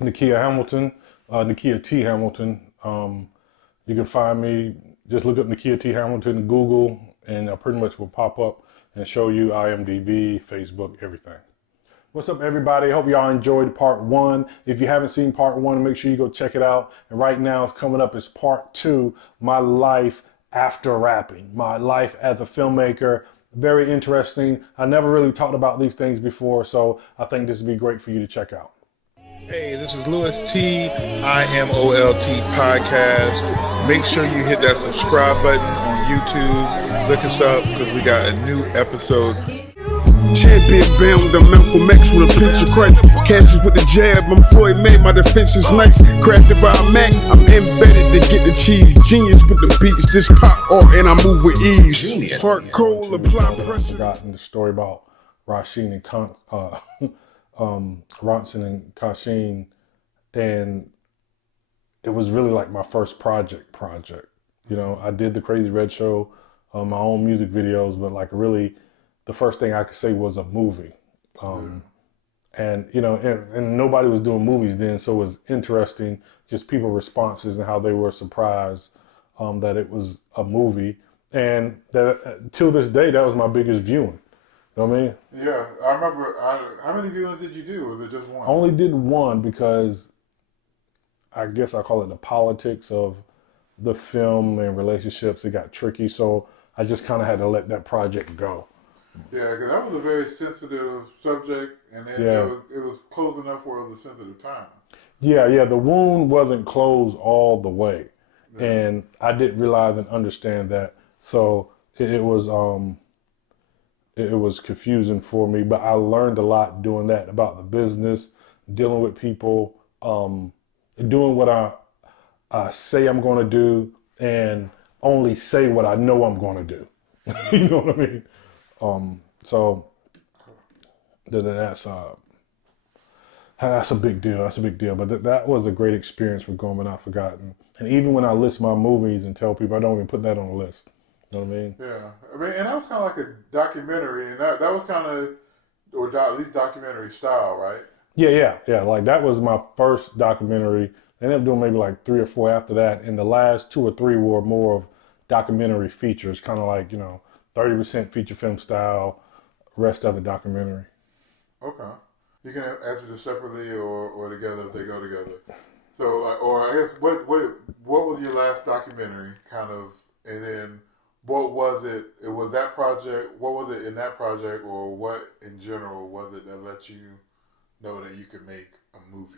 Nakia Hamilton, Nakia T. Hamilton. You can find me, just look up Nakia T. Hamilton, Google, and pretty much will pop up and show you IMDb, Facebook, everything. What's up, everybody? Hope y'all enjoyed part one. If you haven't seen part one, make sure you go check it out. And right now, it's coming up as part two, my life after rapping, my life as a filmmaker. Very interesting. I never really talked about these things before, so I think this would be great for you to check out. Hey, this is Louis T, IMOLT podcast. Make sure you hit that subscribe button on YouTube. Look us up because we got a new episode. Champion bound, I'm Malcolm X with a pinch of Christ. Cashes with the jab, I'm Floyd May, my defense is nice. Crafted by a Mac, I'm embedded to get the cheese. Genius with the beats, this pop off and I move with ease. Heart cold, apply pressure. I've forgotten the story about Rasheen and Ronson and Kashin, and it was really like my first project. You know, I did the Crazy Red Show, my own music videos, but like really the first thing I could say was a movie. And you know, and nobody was doing movies then, so it was interesting, just people's responses and how they were surprised that it was a movie. And that till this day, that was my biggest viewing. You know what I mean? Yeah, I remember. How many viewings did you do? Or was it just one? I only did one because I guess I call it the politics of the film and relationships. It got tricky, so I just kind of had to let that project go. Yeah, because that was a very sensitive subject, and it was close enough where it was a sensitive time. Yeah, the wound wasn't closed all the way, and I didn't realize and understand that. So it was confusing for me, but I learned a lot doing that about the business, dealing with people, doing what I say I'm going to do, and only say what I know I'm going to do. You know what I mean? So that's a big deal. That's a big deal. But that was a great experience with Going But Not Forgotten. And even when I list my movies and tell people, I don't even put that on the list. You know what I mean? Yeah, I mean, and that was kind of like a documentary, and that was kind of, or at least documentary style, right? Yeah. Like that was my first documentary. I ended up doing maybe like 3 or 4 after that, and the last 2 or 3 were more of documentary features, kind of like 30% feature film style, rest of it documentary. Okay, you can answer this separately or together if they go together. So, or I guess what was your last documentary, kind of, and then. What was it? It was that project. What was it in that project, or what in general was it that let you know that you could make a movie?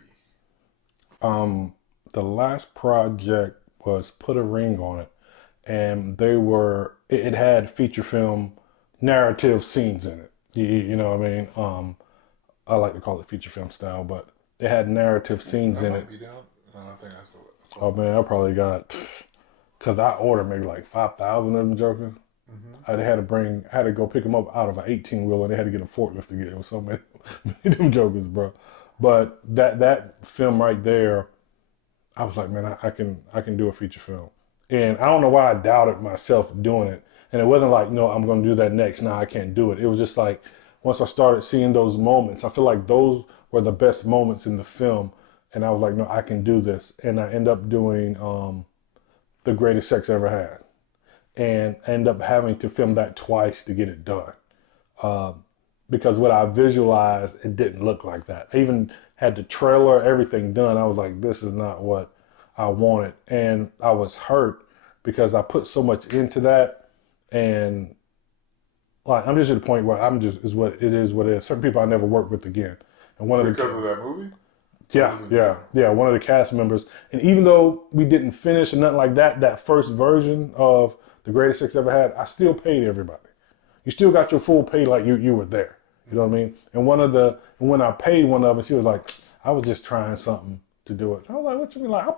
The last project was Put a Ring on It, and it had feature film narrative scenes in it. You know what I mean? I like to call it feature film style, but it had narrative scenes in it. Be down? No, I think that's what. Oh man, I probably got. Because I ordered maybe like 5,000 of them jokers. I had to go pick them up out of an 18-wheeler, and they had to get a forklift to get it. It was so many of them jokers, bro. But that film right there, I was like, man, I can do a feature film. And I don't know why I doubted myself doing it. And it wasn't like, no, I'm going to do that next. No, I can't do it. It was just like, once I started seeing those moments, I feel like those were the best moments in the film. And I was like, no, I can do this. And I end up doing... The Greatest Sex I Ever Had, and end up having to film that twice to get it done, because what I visualized, it didn't look like that. I even had the trailer, everything done. I was like, this is not what I wanted, and I was hurt because I put so much into that, and like I'm just at the point where is what it is. Certain people I never work with again, and Because of that movie. Yeah. One of the cast members. And even though we didn't finish or nothing like that, that first version of The Greatest Sex Ever Had, I still paid everybody. You still got your full pay like you were there. You know what I mean? And when I paid one of them, she was like, I was just trying something to do it. I was like, what you mean? Like, I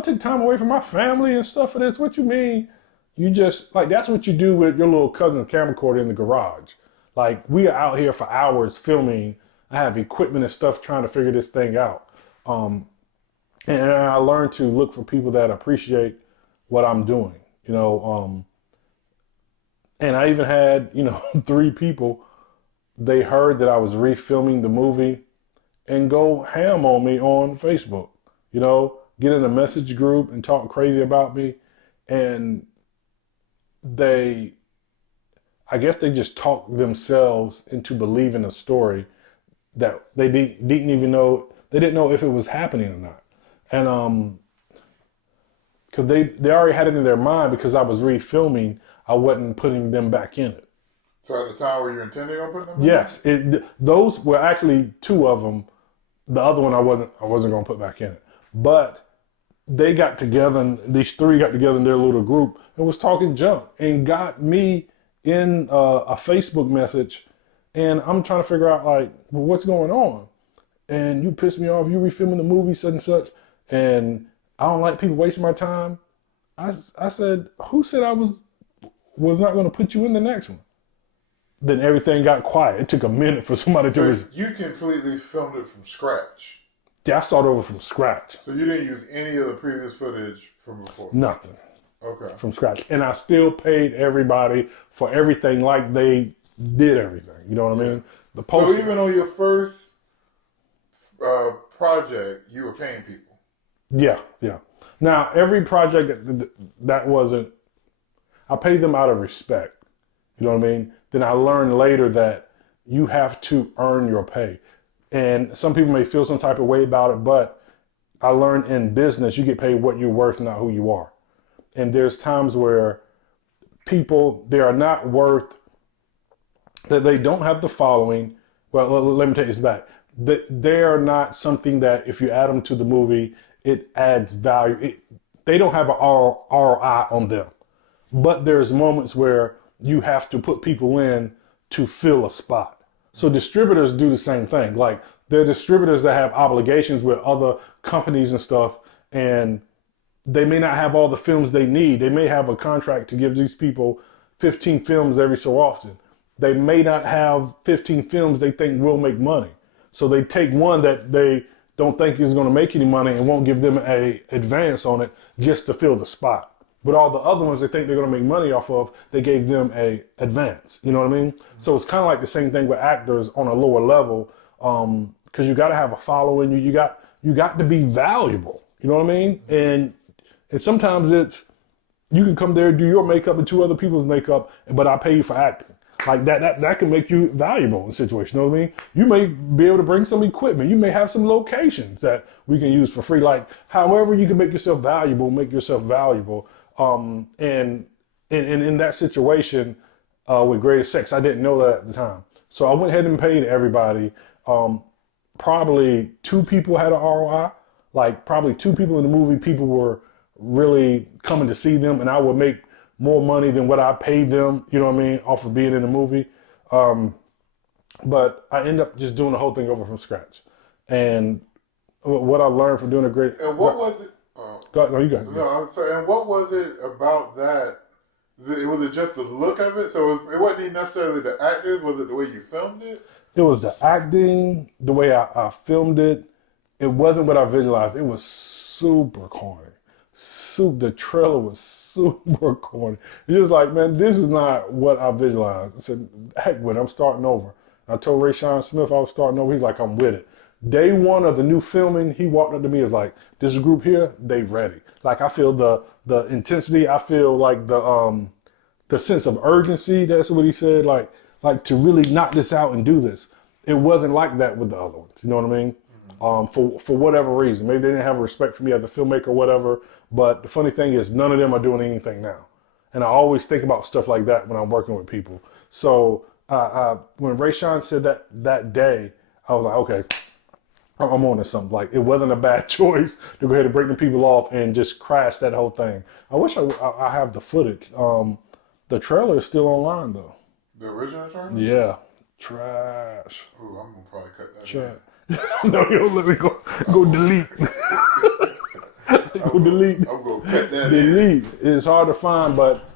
took time away from my family and stuff for this. What you mean? You just, like, that's what you do with your little cousin's camcorder in the garage. Like, we are out here for hours filming. I have equipment and stuff trying to figure this thing out. And I learned to look for people that appreciate what I'm doing, and I even had, 3 people, they heard that I was refilming the movie and go ham on me on Facebook. You know, get in a message group and talk crazy about me. And I guess they just talked themselves into believing a story that they didn't even know, they didn't know if it was happening or not. And because they already had it in their mind because I was refilming, I wasn't putting them back in it. So at the time, were you intending on putting them? Yes, those were actually two of them. The other one I wasn't going to put back in it. But they got together, and these three got together in their little group and was talking junk and got me in a Facebook message, and I'm trying to figure out like, well, what's going on? And you pissed me off. You refilming the movie, such and such, and I don't like people wasting my time. I said, who said I was not going to put you in the next one? Then everything got quiet. It took a minute for somebody to. You completely filmed it from scratch. Yeah, I started over from scratch. So you didn't use any of the previous footage from before? Nothing. Okay. From scratch. And I still paid everybody for everything like they did everything. You know what I mean? The post. So even on your first project, you were paying people? Yeah. Now, every project that wasn't, I paid them out of respect. You know what I mean? Then I learned later that you have to earn your pay. And some people may feel some type of way about it, but I learned in business, you get paid what you're worth, not who you are. And there's times where people, they are not worth, that they don't have the following. Well, let me tell you that they are not something that if you add them to the movie, it adds value. They don't have an ROI on them. But there's moments where you have to put people in to fill a spot. So distributors do the same thing. Like there are distributors that have obligations with other companies and stuff, and they may not have all the films they need. They may have a contract to give these people 15 films every so often. They may not have 15 films they think will make money. So they take one that they don't think is going to make any money and won't give them a advance on it just to fill the spot. But all the other ones they think they're going to make money off of, they gave them a advance. You know what I mean? Mm-hmm. So it's kind of like the same thing with actors on a lower level, because you got to have a following. You got to be valuable. You know what I mean? And sometimes it's, you can come there, do your makeup and two other people's makeup, but I pay you for acting. Like that can make you valuable in a situation. You know what I mean? You may be able to bring some equipment. You may have some locations that we can use for free. Like however you can make yourself valuable, make yourself valuable. And in that situation with Greatest Sex, I didn't know that at the time. So I went ahead and paid everybody. Probably two people had an ROI. Like probably two people in the movie, people were really coming to see them, and I would make more money than what I paid them, you know what I mean, off of being in the movie. But I ended up just doing the whole thing over from scratch. And what I learned from doing a great... And what was it? No, you got it. No, I'm sorry. And what was it about that? Was it just the look of it? So it wasn't even necessarily the actors? Was it the way you filmed it? It was the acting, the way I filmed it. It wasn't what I visualized. It was super corny. The trailer was super corny. It's just like, man, this is not what I visualized. I said, heck with it, I'm starting over. I told Rayshawn Smith I was starting over. He's like, I'm with it. Day one of the new filming, he walked up to me and was like, this group here, they ready. Like I feel the intensity. I feel like the sense of urgency. That's what he said. Like to really knock this out and do this. It wasn't like that with the other ones. You know what I mean? For whatever reason, maybe they didn't have respect for me as a filmmaker or whatever. But the funny thing is, none of them are doing anything now. And I always think about stuff like that when I'm working with people. So when Rayshawn said that day, I was like, okay, I'm on to something. Like it wasn't a bad choice to go ahead and break the people off and just crash that whole thing. I wish I have the footage. The trailer is still online though. The original trailer? Yeah. Trash. Ooh, I'm gonna probably cut that. Trash. No, you don't let me go delete. Go delete. I'm gonna cut that. Delete. It's hard to find, but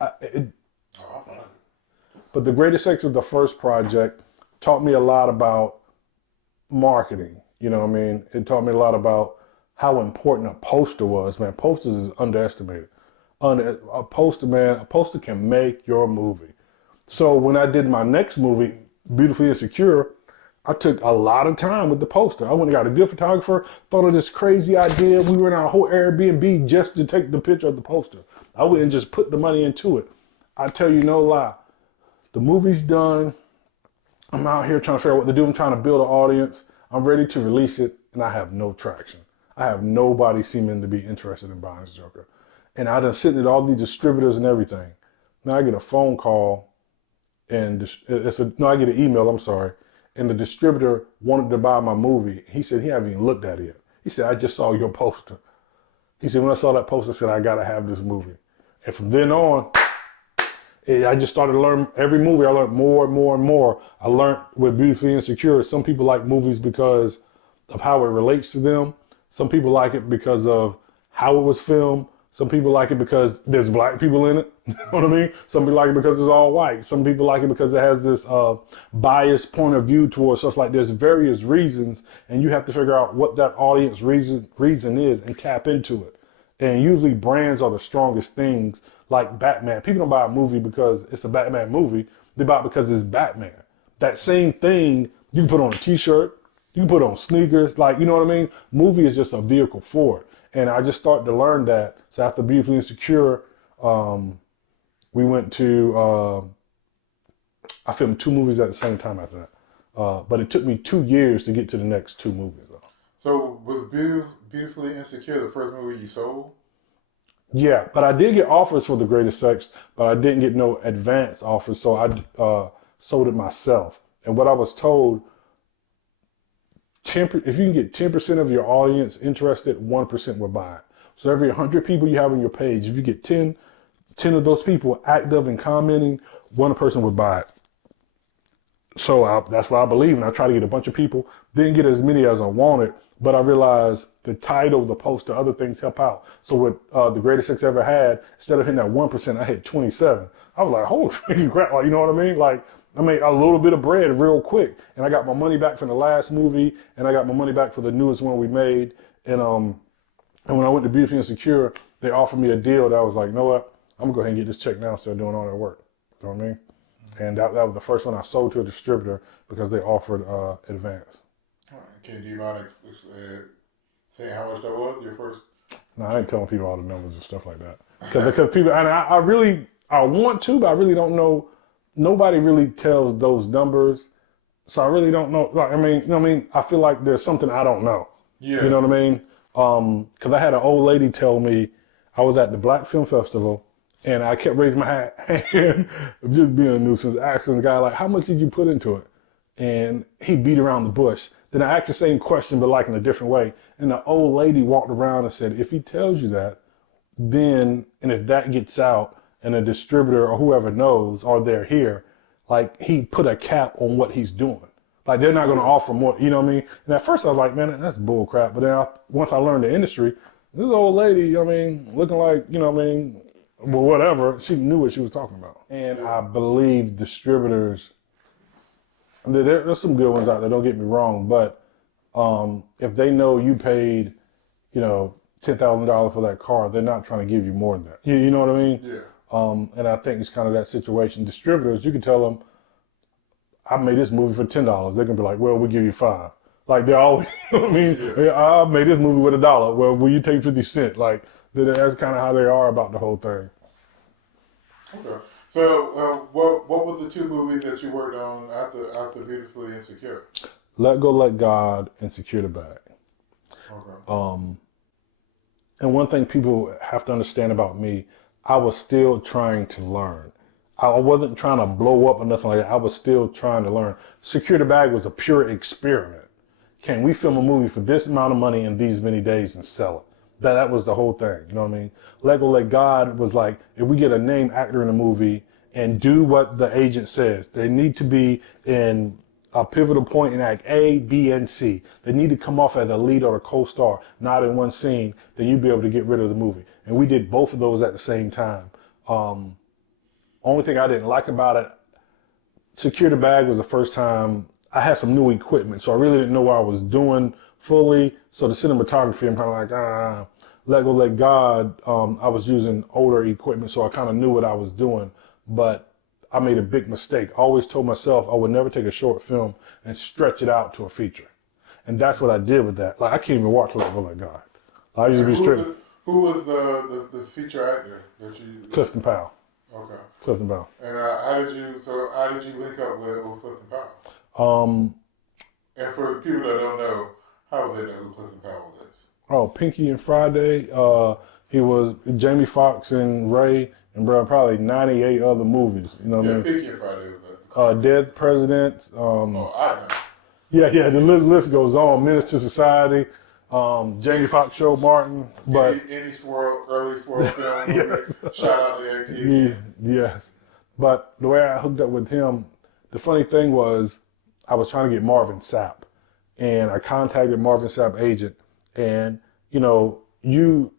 I'll find it. But The Greatest Sex was the first project. Taught me a lot about marketing. You know what I mean? It taught me a lot about how important a poster was. Man, posters is underestimated. A poster can make your movie. So when I did my next movie, Beautifully Insecure, I took a lot of time with the poster. I went and got a good photographer, thought of this crazy idea. We went on a whole Airbnb just to take the picture of the poster. I went and just put the money into it. I tell you no lie. The movie's done. I'm out here trying to figure out what to do. I'm trying to build an audience. I'm ready to release it, and I have no traction. I have nobody seeming to be interested in buying this Joker. And I done sent it to all these distributors and everything. Now I get a phone call, and I get an email, I'm sorry, and the distributor wanted to buy my movie. He said he haven't even looked at it yet. He said, I just saw your poster. He said, when I saw that poster, I said, I got to have this movie. And from then on, I just started to learn every movie. I learned more and more and more. I learned with Beautifully Insecure, some people like movies because of how it relates to them. Some people like it because of how it was filmed. Some people like it because there's black people in it. You know what I mean? Some people like it because it's all white. Some people like it because it has this biased point of view towards stuff. Like there's various reasons, and you have to figure out what that audience reason is and tap into it. And usually brands are the strongest things, like Batman. People don't buy a movie because it's a Batman movie. They buy it because it's Batman. That same thing you can put on a t-shirt, you can put on sneakers, like, you know what I mean? Movie is just a vehicle for it. And I just started to learn that. So after Beautifully Insecure, we went to, I filmed 2 movies at the same time after that. But it took me 2 years to get to the next 2 movies, though. So was Beautifully Insecure the first movie you sold? Yeah, but I did get offers for The Greatest Sex, but I didn't get no advance offers, so I sold it myself. And what I was told, if you can get 10% of your audience interested, 1% will buy it. So every 100 people you have on your page, if you get 10 of those people active and commenting, 1 person would buy it. So that's what I believe, and I try to get a bunch of people. Didn't get as many as I wanted, but I realized the title, the poster, other things help out. So with The Greatest Sex Ever Had, instead of hitting that 1%, I hit 27. I was like, holy crap, like, you know what I mean? Like, I made a little bit of bread real quick, and I got my money back from the last movie, and I got my money back for the newest one we made. And when I went to Beautifully Insecure, they offered me a deal that I was like, you know what? I'm gonna go ahead and get this check now instead of doing all that work. You know what I mean? And that was the first one I sold to a distributor because they offered advance. All right. Can you mind saying how much that was, your first? No, I ain't telling people all the numbers and stuff like that. Because people, and I want to, but I really don't know. Nobody really tells those numbers. So I really don't know. Like, I mean, you know what I mean? I feel like there's something I don't know. Yeah. You know what I mean? Because I had an old lady tell me, I was at the Black Film Festival, and I kept raising my hand, just being a nuisance, asking the guy, like, how much did you put into it? And he beat around the bush. Then I asked the same question, but like in a different way. And the old lady walked around and said, if he tells you that, then, and if that gets out, and a distributor or whoever knows, or they're here, like, he put a cap on what he's doing. Like, they're not going to offer more, you know what I mean? And at first I was like, man, that's bull crap. But then once I learned the industry, this old lady, you know what I mean, looking like, you know what I mean, well, whatever, she knew what she was talking about. And I believe distributors, there's some good ones out there, don't get me wrong, but if they know you paid, you know, $10,000 for that car, they're not trying to give you more than that. You know what I mean? Yeah. And I think it's kind of that situation. Distributors, you can tell them, I made this movie for $10. They're going to be like, well, we'll give you $5. Like, they're always, you know what I mean? Yeah. I made this movie with $1. Well, will you take 50 cents? Like, that's kind of how they are about the whole thing. Okay. So, what was the 2 movies that you worked on after Beautifully Insecure? Let Go, Let God, and Secure the Bag. Okay. And one thing people have to understand about me, I was still trying to learn. I wasn't trying to blow up or nothing like that. I was still trying to learn. Secure the Bag was a pure experiment. Can we film a movie for this amount of money in these many days and sell it? That was the whole thing. You know what I mean? Let Go, Let God was like, if we get a named actor in a movie and do what the agent says, they need to be in a pivotal point in act A, B, and C. They need to come off as a lead or a co-star, not in one scene, then you'd be able to get rid of the movie. And we did both of those at the same time. Only thing I didn't like about it, Secure the Bag was the first time I had some new equipment, so I really didn't know what I was doing fully. So the cinematography, I'm kind of like, Let Go, Let God, I was using older equipment, so I kind of knew what I was doing. But I made a big mistake. I always told myself I would never take a short film and stretch it out to a feature. And that's what I did with that. Like, I can't even watch Let Go Let God. I used to be straight. Who was the feature actor that you? Clifton Powell. Okay. Clifton Powell. And how did you link up with Clifton Powell? And for the people that don't know, how would they know who Clifton Powell is? Oh, Pinky and Friday. He was Jamie Foxx and Ray and probably 98 other movies. You know what I mean? Pinky and Friday was that. Dead Presidents. I know. Yeah, the list goes on. Menace to Society. Jamie Foxx Show Martin. But any early swirl film. Yes. Shout out to AT. Yes. But the way I hooked up with him, the funny thing was I was trying to get Marvin Sapp. And I contacted Marvin Sapp agent. And, you know, and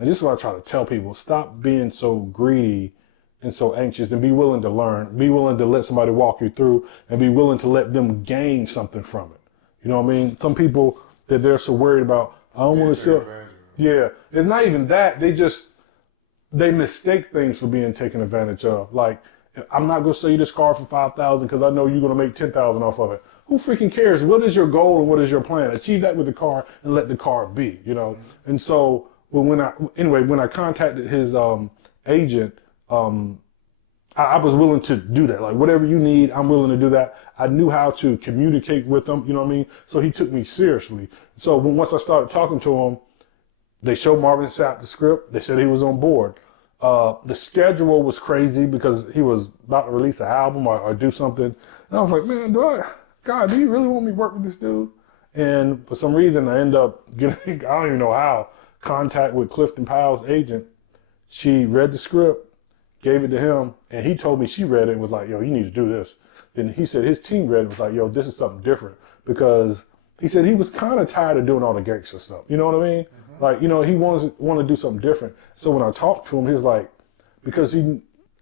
this is what I try to tell people, stop being so greedy and so anxious and be willing to learn. Be willing to let somebody walk you through and be willing to let them gain something from it. You know what I mean? Some people that they're so worried about, I don't want to sell. Yeah. It's not even that. They mistake things for being taken advantage of. Like, I'm not going to sell you this car for $5,000 because I know you're going to make $10,000 off of it. Who freaking cares? What is your goal and what is your plan? Achieve that with the car and let the car be, you know? And so when I contacted his agent, I was willing to do that. Like, whatever you need, I'm willing to do that. I knew how to communicate with him, you know what I mean? So he took me seriously. So once I started talking to him, they showed Marvin Sapp the script. They said he was on board. The schedule was crazy because he was about to release an album or do something. And I was like, man, God, do you really want me to work with this dude? And for some reason, I end up getting, I don't even know how, contact with Clifton Powell's agent. She read the script, gave it to him, and he told me she read it and was like, yo, you need to do this. Then he said his team read it and was like, yo, this is something different. Because he said he was kind of tired of doing all the gangster stuff. You know what I mean? Mm-hmm. Like, you know, he wanted to do something different. So when I talked to him, he was like, because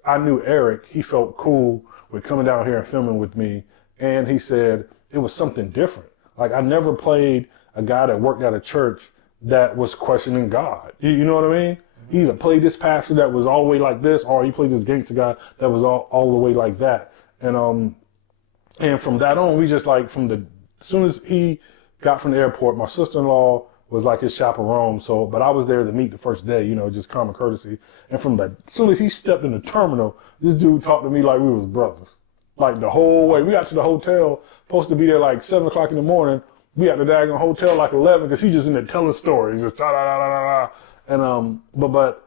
I knew Eric, he felt cool with coming down here and filming with me. And he said it was something different. Like, I never played a guy that worked at a church that was questioning God. You know what I mean? He either played this pastor that was all the way like this, or he played this gangster guy that was all the way like that. And from that on, we just like as soon as he got from the airport, my sister-in-law was like his chaperone. But I was there to meet the first day, you know, just common courtesy. And from that, as soon as he stepped in the terminal, this dude talked to me like we was brothers. Like the whole way. We got to the hotel, supposed to be there like 7 o'clock in the morning. We at the daggone hotel like 11 because he's just in there telling stories, just da-da-da-da-da. And, but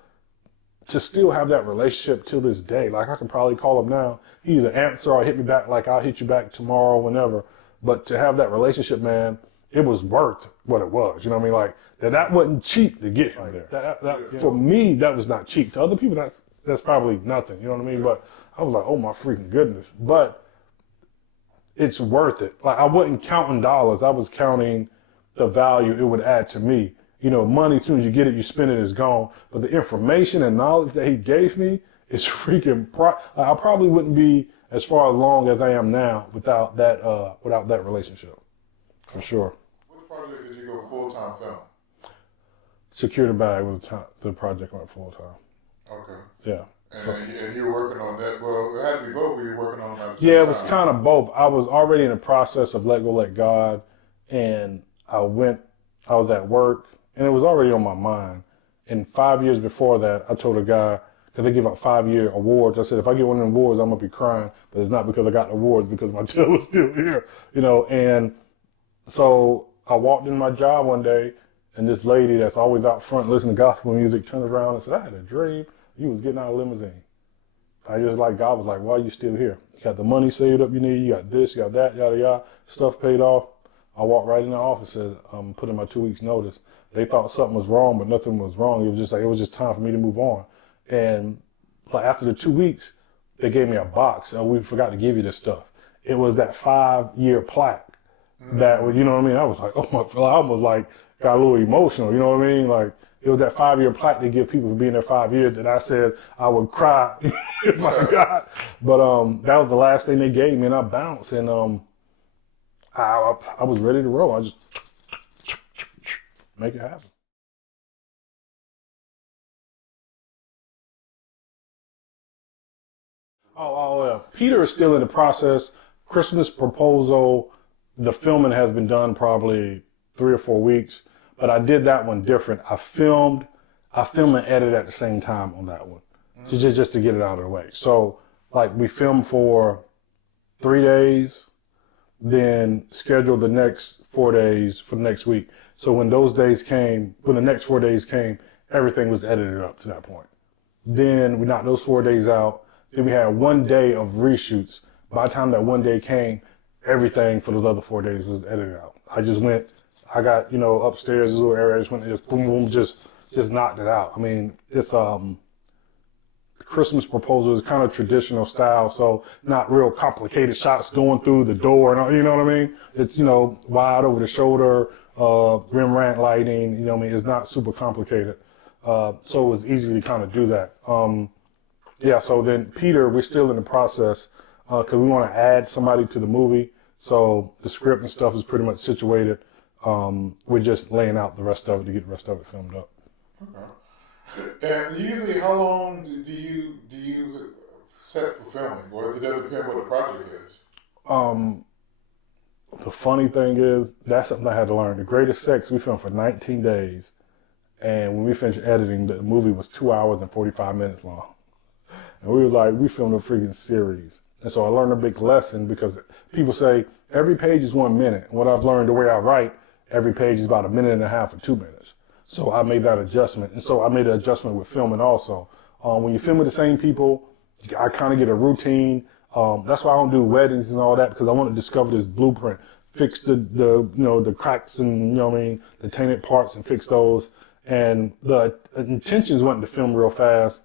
to still have that relationship till this day, like I can probably call him now. He either answer or hit me back, like I'll hit you back tomorrow, whenever. But to have that relationship, man, it was worth what it was. You know what I mean? Like that wasn't cheap to get him there. For me, that was not cheap. To other people, that's probably nothing. You know what I mean? But I was like, oh my freaking goodness. But it's worth it. Like, I wasn't counting dollars. I was counting the value it would add to me. You know, money, as soon as you get it, you spend it, it's gone. But the information and knowledge that he gave me is freaking, I probably wouldn't be as far along as I am now without that relationship. For sure. Which project did you go full-time film? Secure the Bag was the project went full-time. Okay. Yeah. And you were working on that. Well, it had to be both. Were you working on that? Yeah, it was kind of both. I was already in the process of Let Go Let God, and I was at work, and it was already on my mind. And 5 years before that, I told a guy, because they give out 5-year awards, I said, if I get one of them awards, I'm going to be crying. But it's not because I got the awards, because my tail is still here, you know. And so I walked in my job one day, and this lady that's always out front listening to gospel music turned around and said, I had a dream. You was getting out of a limousine. I just like, God was like, why are you still here? You got the money saved up you need, you got this, you got that, yada, yada, stuff paid off. I walked right in the office and said, put in my 2 weeks notice. They thought something was wrong, but nothing was wrong. It was just time for me to move on. And like after the 2 weeks, they gave me a box. We forgot to give you this stuff. It was that 5-year plaque that, you know what I mean? I was like, oh my, I almost like got a little emotional, you know what I mean? Like, it was that 5-year plaque they give people for being there 5 years that I said I would cry if I got. But that was the last thing they gave me, and I bounced, and I was ready to roll. I just make it happen. Yeah. Peter is still in the process. Christmas Proposal, the filming has been done probably 3 or 4 weeks, but I did that one different. I filmed and edited at the same time on that one, just to get it out of the way. So like we filmed for 3 days, then scheduled the next 4 days for the next week. So when the next 4 days came, everything was edited up to that point. Then we knocked those 4 days out. Then we had 1 day of reshoots. By the time that 1 day came, everything for those other 4 days was edited out. I got, upstairs, this little area, I just went and just boom, boom, just knocked it out. I mean, it's, Christmas Proposal is kind of traditional style, so not real complicated shots going through the door, and all, you know what I mean? It's, wide over the shoulder, Rembrandt lighting, you know what I mean? It's not super complicated. So it was easy to kind of do that. So then Peter, we're still in the process, because we want to add somebody to the movie. So the script and stuff is pretty much situated. We're just laying out the rest of it to get the rest of it filmed up. Okay. And usually, how long do you set for filming, or does it depend what the project is? The funny thing is, that's something I had to learn. The Greatest Sex, we filmed for 19 days, and when we finished editing, the movie was 2 hours and 45 minutes long. And we filmed a freaking series. And so I learned a big lesson, because people say every page is 1 minute. And what I've learned, the way I write, every page is about 1.5 minutes or 2 minutes. So I made that adjustment. And so I made an adjustment with filming also. When you film with the same people, I kind of get a routine. That's why I don't do weddings and all that, because I want to discover this blueprint, fix the cracks and, the tainted parts, and fix those. And the intentions wasn't to film real fast,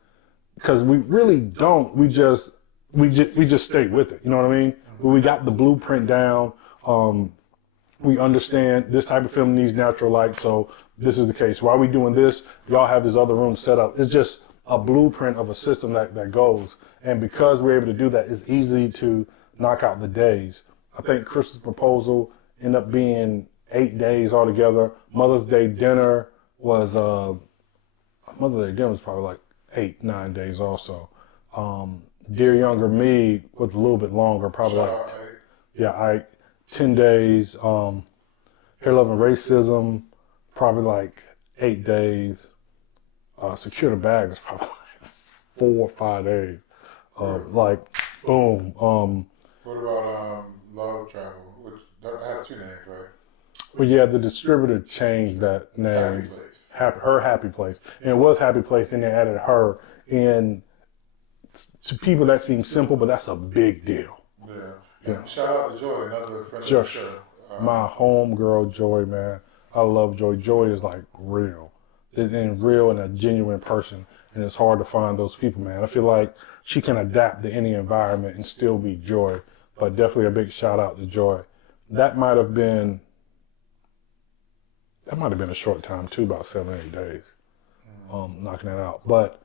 because we really don't. We just stay with it. You know what I mean? But we got the blueprint down. We understand this type of film needs natural light, so this is the case. While we doing this, y'all have this other room set up. It's just a blueprint of a system that goes. And because we're able to do that, it's easy to knock out the days. I think Christmas Proposal ended up being 8 days altogether. Mother's Day dinner was probably like 8-9 days also. Dear Younger Me was a little bit longer, probably 10 days. Hair, Love, and Racism, probably like 8 days. Secure the Bag was probably like 4 or 5 days. Boom. What about Love Travel, which that has 2 names, right? Well, yeah, the distributor changed that name. Happy Place. And it was Happy Place, and they added her. And to people that seems simple, but that's a big deal. Yeah. Shout out to Joy, another friend of the show. My homegirl, Joy, man. I love Joy. Joy is like real. And real and a genuine person. And it's hard to find those people, man. I feel like she can adapt to any environment and still be Joy. But definitely a big shout out to Joy. That might have been a short time too, about 7 or 8 days. Knocking it out. But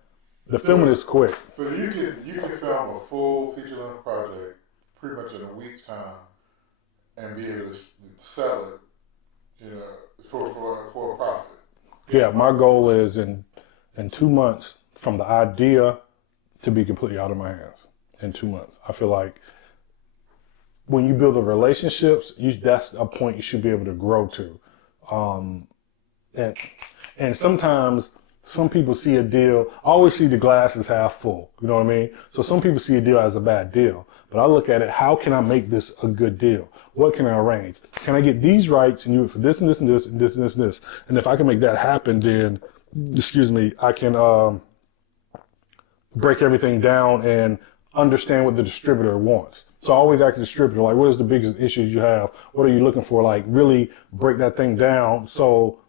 the filming is quick. So you can film a full feature-length project pretty much in a week's time and be able to sell it, for a profit. Yeah, my goal is in 2 months from the idea to be completely out of my hands. In 2 months, I feel like when you build the relationships, that's a point you should be able to grow to. And sometimes some people see a deal. I always see the glass is half full. You know what I mean? So some people see a deal as a bad deal, but I look at it, how can I make this a good deal? What can I arrange? Can I get these rights and do it for this and this and this and this and this and this? And if I can make that happen, then, I can break everything down and understand what the distributor wants. So I always ask the distributor, like, what is the biggest issues you have? What are you looking for? Like, really break that thing down so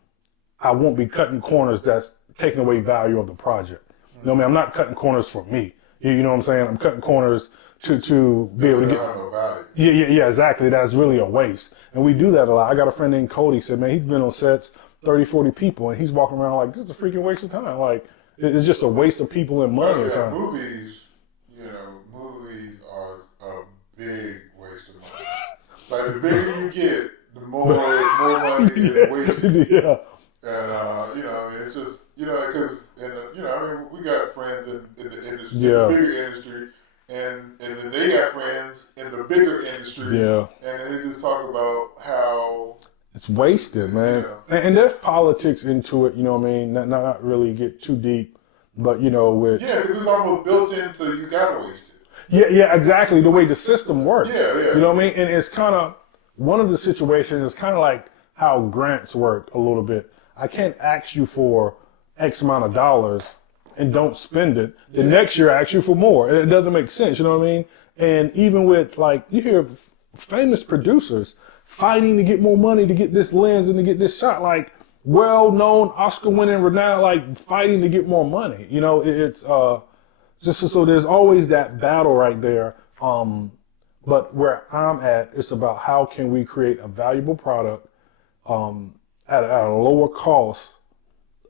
I won't be cutting corners that's taking away value of the project. You know what I mean? I'm not cutting corners for me. You know what I'm saying? I'm cutting corners to be able to get. No value. Yeah, exactly. That's really a waste. And we do that a lot. I got a friend named Cody, said, man, he's been on sets, 30, 40 people, and he's walking around like, this is a freaking waste of time. Like, it's just a waste of people and money and time. Movies are a big waste of money. Like, the bigger you get, the more money is wasted. Yeah. And, it's just, because, we got friends in the industry, yeah. the bigger industry, and then they got friends in the bigger industry. Yeah. And then they just talk about how it's wasted, man. And there's politics into it, you know what I mean? Not really get too deep, but with because it's almost built into you gotta waste it. Yeah, exactly. The way the system works. Yeah. You know what I mean? And it's kind of one of the situations is kind of like how grants work a little bit. I can't ask you for X amount of dollars and don't spend it. The next year I ask you for more. It doesn't make sense, you know what I mean? And even with you hear famous producers fighting to get more money to get this lens and to get this shot, well-known Oscar-winning renowned, fighting to get more money. It's just so there's always that battle right there. But where I'm at, it's about how can we create a valuable product at a lower cost.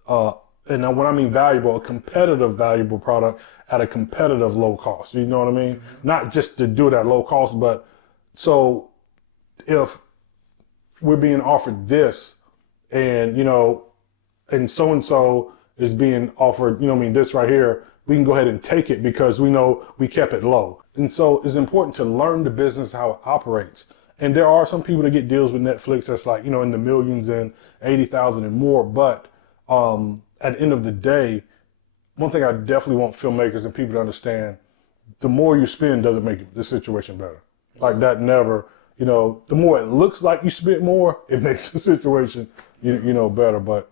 And when I mean valuable, a competitive valuable product at a competitive low cost. You know what I mean? Mm-hmm. Not just to do it at low cost, but so if we're being offered this and, and so-and-so is being offered, this right here, we can go ahead and take it because we know we kept it low. And so it's important to learn the business, how it operates. And there are some people that get deals with Netflix that's in the millions and 80,000 and more. But at the end of the day, one thing I definitely want filmmakers and people to understand, the more you spend doesn't make the situation better. That never, the more it looks like you spent more, it makes the situation, better. But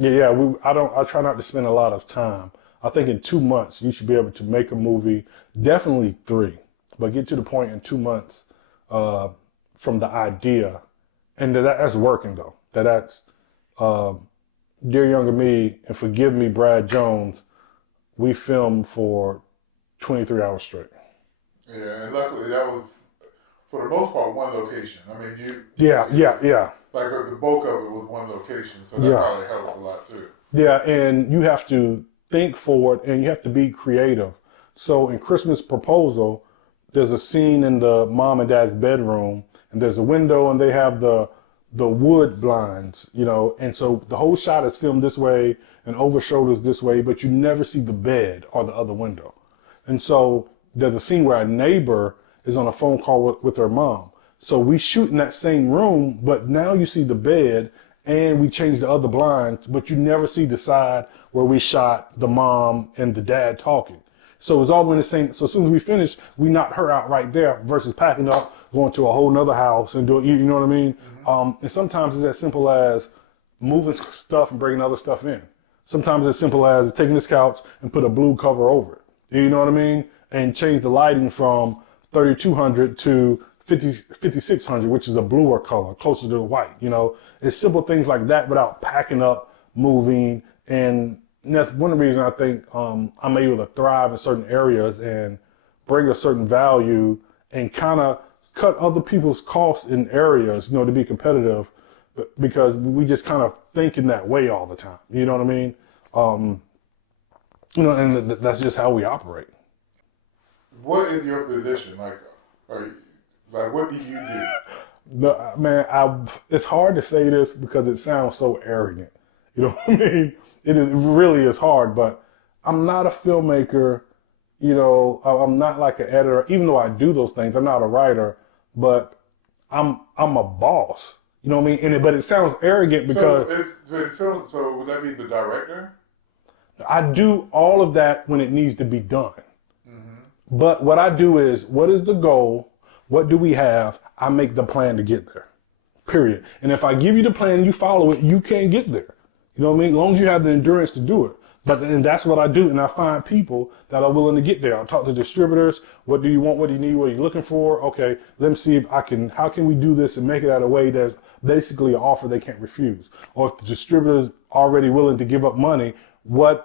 I try not to spend a lot of time. I think in 2 months, you should be able to make a movie, definitely 3, but get to the point in 2 months from the idea. And that's working though. That's, Dear Younger Me, and forgive me, Brad Jones, we filmed for 23 hours straight. Yeah, and luckily that was, for the most part, one location. I mean, Yeah. The bulk of it was one location, so that probably helped a lot too. Yeah, and you have to think forward and you have to be creative. So in Christmas Proposal, there's a scene in the mom and dad's bedroom, and there's a window, and they have the wood blinds, and so the whole shot is filmed this way and over shoulders this way, but you never see the bed or the other window. And so there's a scene where a neighbor is on a phone call with her mom. So we shoot in that same room, but now you see the bed and we change the other blinds, but you never see the side where we shot the mom and the dad talking. So it's all in the same. So as soon as we finish, we knock her out right there versus packing up, going to a whole nother house and doing, you know what I mean? Mm-hmm. And sometimes it's as simple as moving stuff and bringing other stuff in. Sometimes it's simple as taking this couch and put a blue cover over it. You know what I mean? And change the lighting from 3200 to 5600, which is a bluer color, closer to white. It's simple things like that without packing up, moving. And that's one of the reasons I think I'm able to thrive in certain areas and bring a certain value and kind of cut other people's costs in areas, to be competitive, because we just kind of think in that way all the time. You know what I mean? And that's just how we operate. What is your position? What do you do? No, man, it's hard to say this because it sounds so arrogant. You know what I mean? It really is hard, but I'm not a filmmaker. I'm not like an editor, even though I do those things. I'm not a writer, but I'm a boss. You know what I mean? But it sounds arrogant because. So would that be the director? I do all of that when it needs to be done. Mm-hmm. But what I do is, what is the goal? What do we have? I make the plan to get there. Period. And if I give you the plan and you follow it, you can't get there. You know what I mean? As long as you have the endurance to do it. And that's what I do. And I find people that are willing to get there. I'll talk to distributors. What do you want? What do you need? What are you looking for? Okay, let me see if how can we do this and make it at a way that's basically an offer they can't refuse. Or if the distributor's already willing to give up money,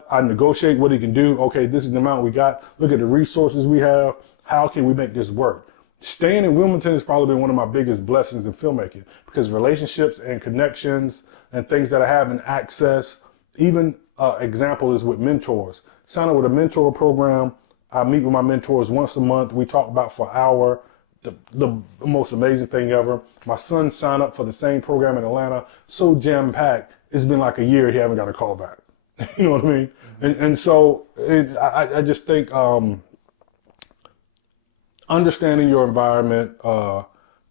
I negotiate what he can do. Okay, this is the amount we got. Look at the resources we have. How can we make this work? Staying in Wilmington has probably been one of my biggest blessings in filmmaking because relationships and connections and things that I have in access. Even example is with mentors. Sign up with a mentor program. I meet with my mentors once a month. We talk about for an hour. The most amazing thing ever. My son signed up for the same program in Atlanta. So jam-packed. It's been like a year. He haven't got a call back. You know what I mean? Mm-hmm. And so I just think understanding your environment,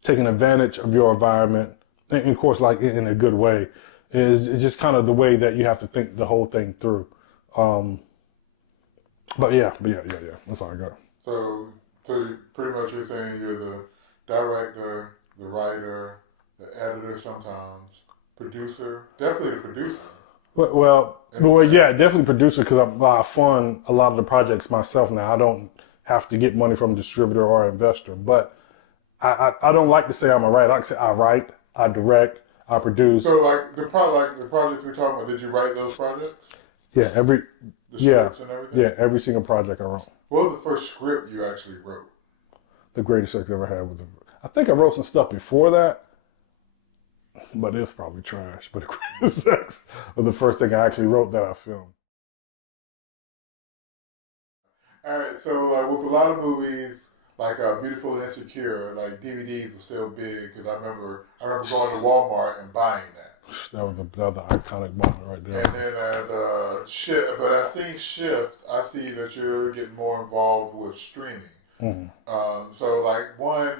taking advantage of your environment, and of course, like in a good way, is just kind of the way that you have to think the whole thing through. But yeah. That's all I got. So pretty much you're saying you're the director, the writer, the editor sometimes, producer, definitely the producer. Well, yeah, definitely producer because I fund a lot of the projects myself now. I don't have to get money from a distributor or investor, but I don't like to say I'm a writer. I like to say I write, I direct, I produce. So like the projects we're talking about, did you write those projects? Yeah, The scripts and everything? Yeah, every single project I wrote. What was the first script you actually wrote? The greatest sex I ever had was I think I wrote some stuff before that, but it's probably trash. But the greatest sex was the first thing I actually wrote that I filmed. All right, so like with a lot of movies, like Beautiful and Insecure, like DVDs are still big because I remember going to Walmart and buying that. That was the iconic moment right there. And then but as things shift, I see that you're getting more involved with streaming. Mm-hmm. So like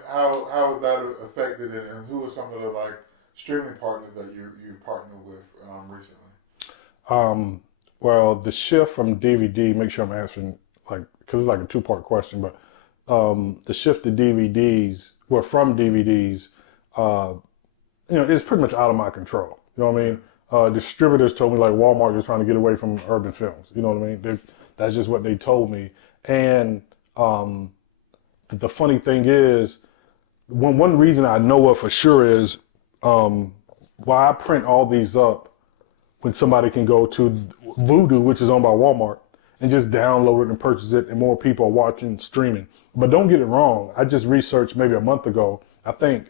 how has that affected it, and who are some of the like streaming partners that you partnered with recently? Well, the shift from DVD, make sure I'm answering because it's like a two-part question, but the shift to DVDs, from DVDs, it's pretty much out of my control. You know what I mean? Distributors told me like Walmart is trying to get away from urban films. You know what I mean? That's just what they told me. And the funny thing is, one reason I know it for sure is why I print all these up when somebody can go to Vudu, which is owned by Walmart, and just download it and purchase it, and more people are watching streaming. But don't get it wrong. I just researched maybe a month ago. I think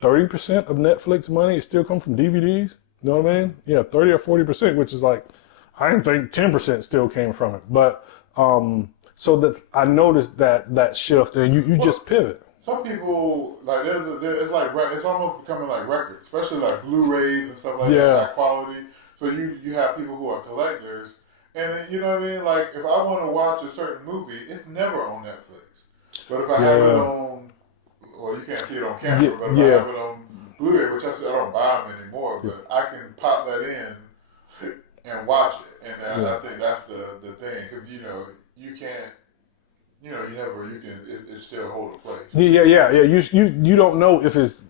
30% of Netflix money still comes from DVDs. You know what I mean? Yeah, 30 or 40%, which is like, I didn't think 10% still came from it. But so that I noticed that shift, and you just pivot. Some people like it's almost becoming like records, especially like Blu-rays and stuff like that, high quality. So you have people who are collectors, and you know what I mean. Like if I want to watch a certain movie, it's never on Netflix. But if I have it on, well, you can't see it on camera. But if I have it on Blu-ray, which I don't buy them anymore, but I can pop that in and watch it, and I think that's the thing, because you can't. You can. It still hold a place. Yeah. You don't know if it's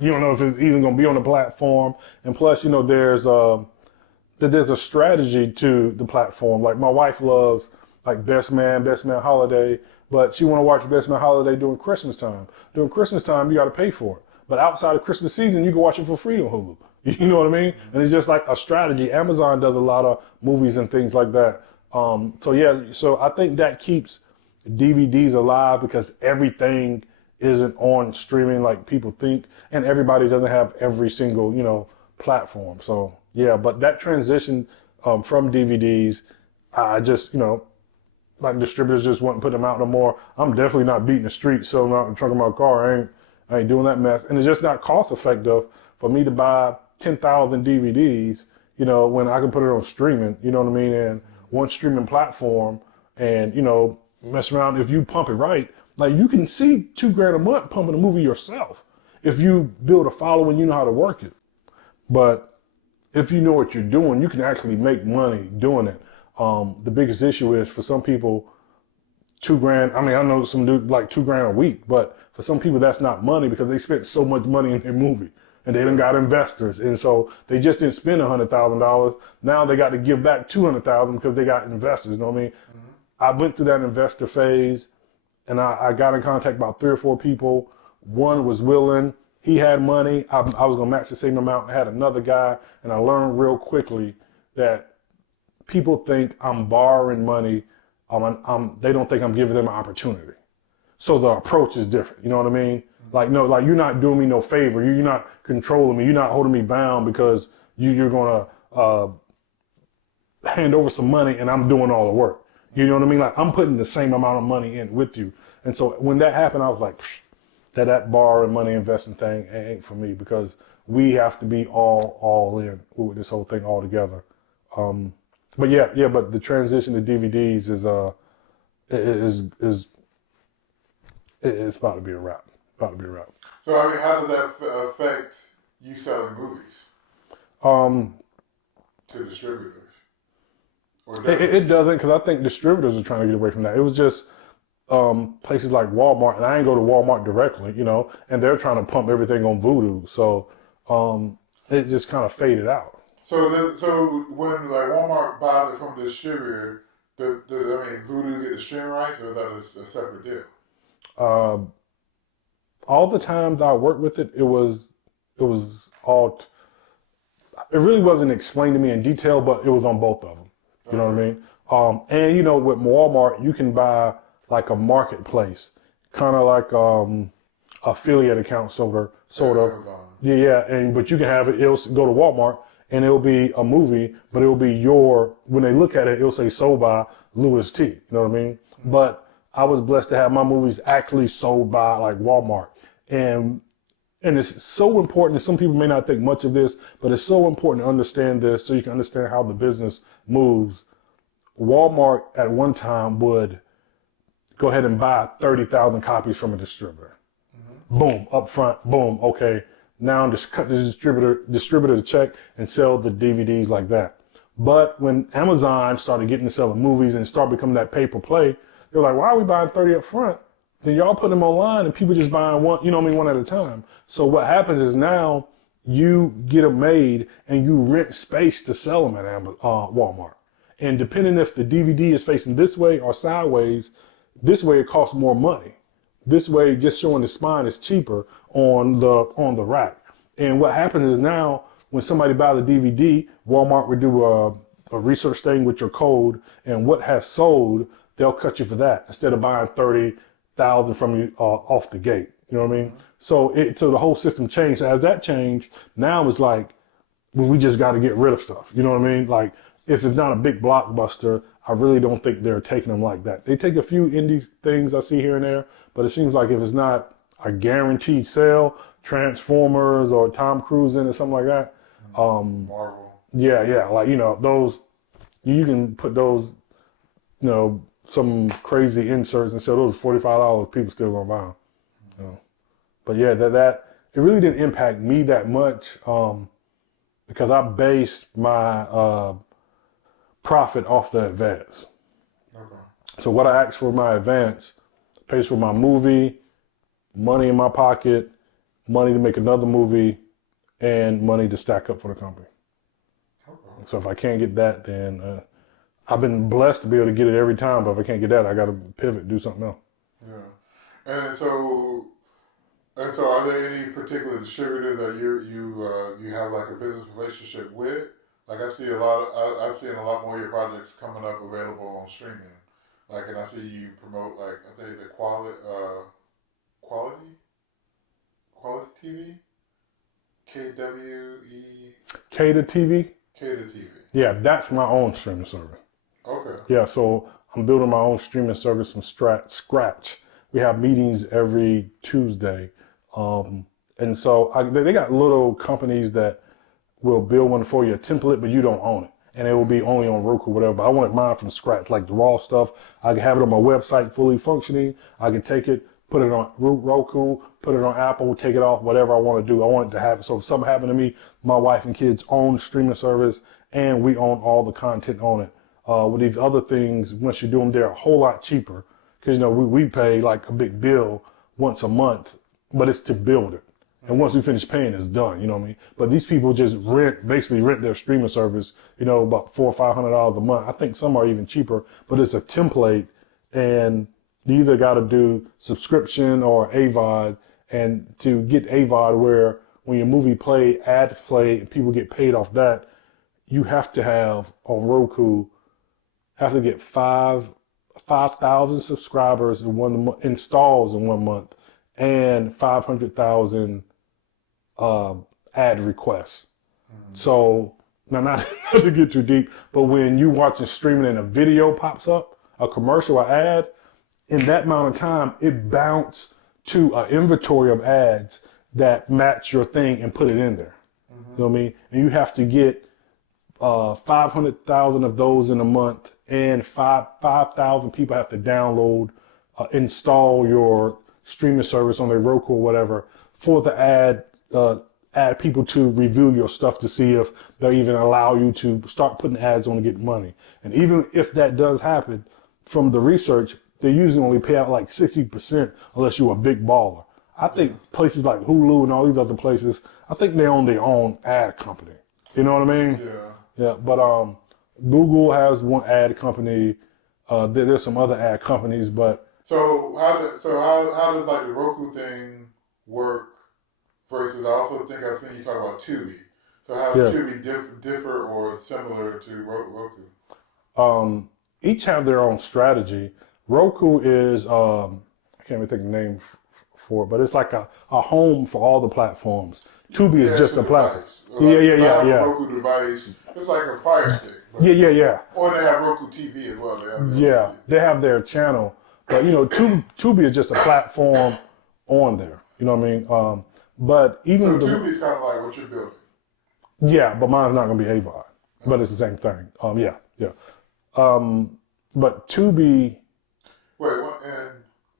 even going to be on the platform, and plus, there's a strategy to the platform. Like my wife loves like Best Man Holiday, but she want to watch Best Man Holiday during Christmas time. During Christmas time, you got to pay for it. But outside of Christmas season, you can watch it for free on Hulu. You know what I mean? And it's just like a strategy. Amazon does a lot of movies and things like that. So I think that keeps DVDs alive because everything isn't on streaming like people think, and everybody doesn't have every single platform. So yeah, but that transition from DVDs, I just like distributors just wouldn't put them out no more. I'm definitely not beating the streets, selling out in the trunk of my car. I ain't doing that mess, and it's just not cost effective for me to buy 10,000 DVDs. When I can put it on streaming. You know what I mean? And one streaming platform, and mess around. If you pump it right, like you can see $2,000 a month pumping a movie yourself. If you build a following, you know how to work it. But if you know what you're doing, you can actually make money doing it. The biggest issue is for some people, $2,000. I mean, I know some dude like $2,000 a week, but for some people that's not money because they spent so much money in their movie and they done got investors, and so they just didn't spend $100,000. Now they got to give back $200,000 because they got investors. You know what I mean? Mm-hmm. I went through that investor phase, and I got in contact with about 3 or 4 people. One was willing. He had money. I was going to match the same amount. I had another guy, and I learned real quickly that people think I'm borrowing money. They don't think I'm giving them an opportunity. So the approach is different. You know what I mean? Like, no, like you're not doing me no favor. You're not controlling me. You're not holding me bound because you're going to hand over some money, and I'm doing all the work. You know what I mean? Like I'm putting the same amount of money in with you. And so when that happened, I was like, that borrowing money investing thing ain't for me, because we have to be all in with this whole thing all together. But the transition to DVDs is it's about to be a wrap. So, I mean, how did that affect you selling movies Um, to distributors? Or it doesn't, because I think distributors are trying to get away from that. It was just places like Walmart, and I ain't go to Walmart directly, and they're trying to pump everything on Voodoo, so it just kind of faded out. So when like Walmart buys it from the distributor, does Voodoo get the stream rights, or is that a separate deal? All the times I worked with it, it was all. It really wasn't explained to me in detail, but it was on both of them. You know what I mean? And with Walmart, you can buy like a marketplace, kind of like affiliate account, sort of. Yeah. But you can have it. It'll go to Walmart, and it'll be a movie, but it'll be when they look at it, it'll say sold by Louis T. You know what I mean? Mm-hmm. But I was blessed to have my movies actually sold by like Walmart, and it's so important. And some people may not think much of this, but it's so important to understand this so you can understand how the business moves. Walmart at one time would go ahead and buy 30,000 copies from a distributor. Mm-hmm. Boom, up front, boom, okay. Now just cut the distributor the check and sell the DVDs like that. But when Amazon started getting to selling movies and start becoming that pay-per-play, they're like, why are we buying 30 up front? Then y'all put them online and people just buying one at a time. So what happens is now you get them made and you rent space to sell them at Walmart. And depending if the DVD is facing this way or sideways, this way it costs more money. This way, just showing the spine is cheaper on the rack. And what happens is now, when somebody buys a DVD, Walmart would do a research thing with your code, and what has sold, they'll cut you for that instead of buying 30,000 from you off the gate. You know what I mean? So the whole system changed. As that changed, now it's like, we just got to get rid of stuff. You know what I mean? Like, if it's not a big blockbuster, I really don't think they're taking them like that. They take a few indie things I see here and there, but it seems like if it's not a guaranteed sale, Transformers or Tom Cruise in or something like that. Marvel. Yeah, like, those, you can put those, some crazy inserts and sell those $45, people still gonna buy them. But yeah, that it really didn't impact me that much because I based my profit off the advance. Okay. So what I asked for my advance pays for my movie, money in my pocket, money to make another movie, and money to stack up for the company. Okay. So if I can't get that, then I've been blessed to be able to get it every time, but if I can't get that, I got to pivot, do something else. Yeah. And so are there any particular distributors that you have like a business relationship with? Like I've seen a lot more of your projects coming up available on streaming. Like, and I see you promote I think the quality TV, KWE. K to TV. K to TV. Yeah, that's my own streaming service. Okay. Yeah, so I'm building my own streaming service from scratch. We have meetings every Tuesday, and so they got little companies that will build one for you, a template, but you don't own it. And it will be only on Roku, whatever. But I wanted mine from scratch, like the raw stuff. I can have it on my website fully functioning. I can take it, put it on Roku, put it on Apple, take it off, whatever I want to do. I want it to have it. So if something happened to me, my wife and kids own streaming service, and we own all the content on it. With these other things, once you do them, they're a whole lot cheaper. Because, we pay like a big bill once a month, but it's to build it. And once we finish paying, it's done, you know what I mean? But these people just basically rent their streaming service, about $400 or $500 a month. I think some are even cheaper, but it's a template, and you either got to do subscription or AVOD. And to get AVOD, where when your movie ad play, and people get paid off that, you have to have on Roku, get 5,000 subscribers in installs in 1 month, and 500,000 ad requests. Mm-hmm. So now, not to get too deep, but when you watching streaming and a video pops up, a commercial or ad, in that amount of time, it bounces to an inventory of ads that match your thing and put it in there. Mm-hmm. You know what I mean? And you have to get 500,000 of those in a month, and 5,000 people have to download, install your streaming service on their Roku or whatever for the ad people to review your stuff to see if they'll even allow you to start putting ads on to get money. And even if that does happen, from the research, they usually only pay out like 60% unless you're a big baller. I think places like Hulu and all these other places, I think they own their own ad company. You know what I mean? Yeah. But Google has one ad company. There's some other ad companies, but so how does like the Roku thing work? Versus, I also think I've seen you talk about Tubi. So how does Tubi differ or similar to Roku? Each have their own strategy. Roku is I can't even think of the name for it, but it's like a home for all the platforms. Tubi is just a platform. Yeah. A Roku device. It's like a Fire Stick. Yeah. Or they have Roku TV as well. They have their channel, but Tubi is just a platform on there. You know what I mean? But even so Tubi's kind of like what you're building. Yeah, but mine's not going to be AVOD, but it's the same thing. Yeah. But Tubi. Wait, what? And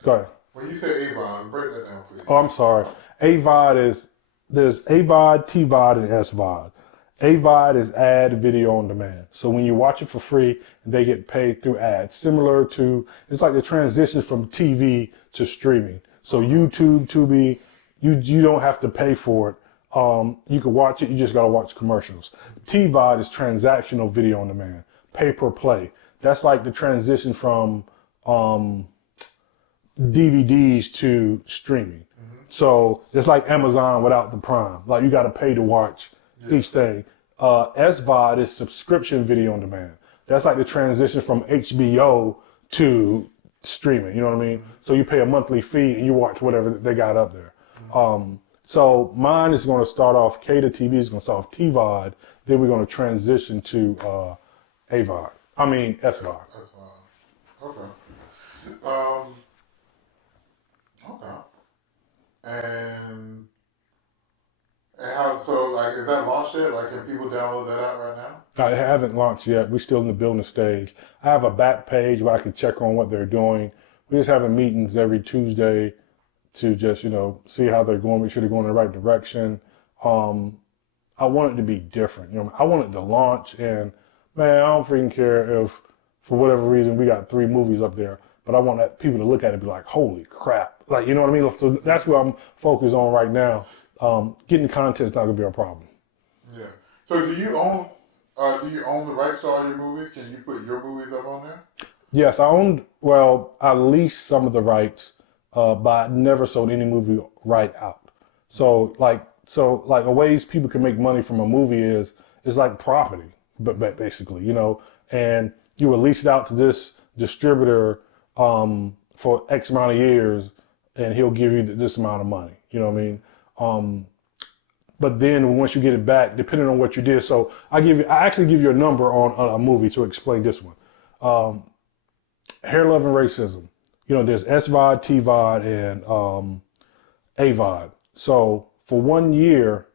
go ahead. When you say AVOD, break that down, please. Oh, I'm sorry. AVOD there's AVOD, TVOD, and SVOD. AVOD is ad video on demand. So when you watch it for free, they get paid through ads. Similar to, it's like the transition from TV to streaming. So YouTube, Tubi, you don't have to pay for it. You can watch it, you just got to watch commercials. TVOD is transactional video on demand, pay per play. That's like the transition from DVDs to streaming. So it's like Amazon without the Prime. Like you got to pay to watch each thing. SVOD is subscription video on demand. That's like the transition from HBO to streaming. You know what I mean? So you pay a monthly fee and you watch whatever they got up there. So mine is going to start off, Cater TV is going to start off TVOD. Then we're going to transition to SVOD. Okay. And how, so like, is that launched yet? Like, can people download that app right now? I haven't launched yet. We're still in the building stage. I have a back page where I can check on what they're doing. We're just having meetings every Tuesday to just, see how they're going, make sure they're going in the right direction. I want it to be different. I want it to launch, and man, I don't freaking care if, for whatever reason, we got 3 movies up there, but I want people to look at it and be like, holy crap. Like, you know what I mean? So that's what I'm focused on right now. Getting content is not going to be a problem. Yeah. So do you own the rights to all your movies? Can you put your movies up on there? Yes, I leased some of the rights, but I never sold any movie right out. So a ways people can make money from a movie is like property, but basically, and you will lease it out to this distributor for X amount of years, and he'll give you this amount of money. You know what I mean? But then once you get it back, depending on what you did, so I actually give you a number on a movie to explain this one. Hair, Love, and Racism. There's SVOD, TVOD, and AVOD. So for 1 year,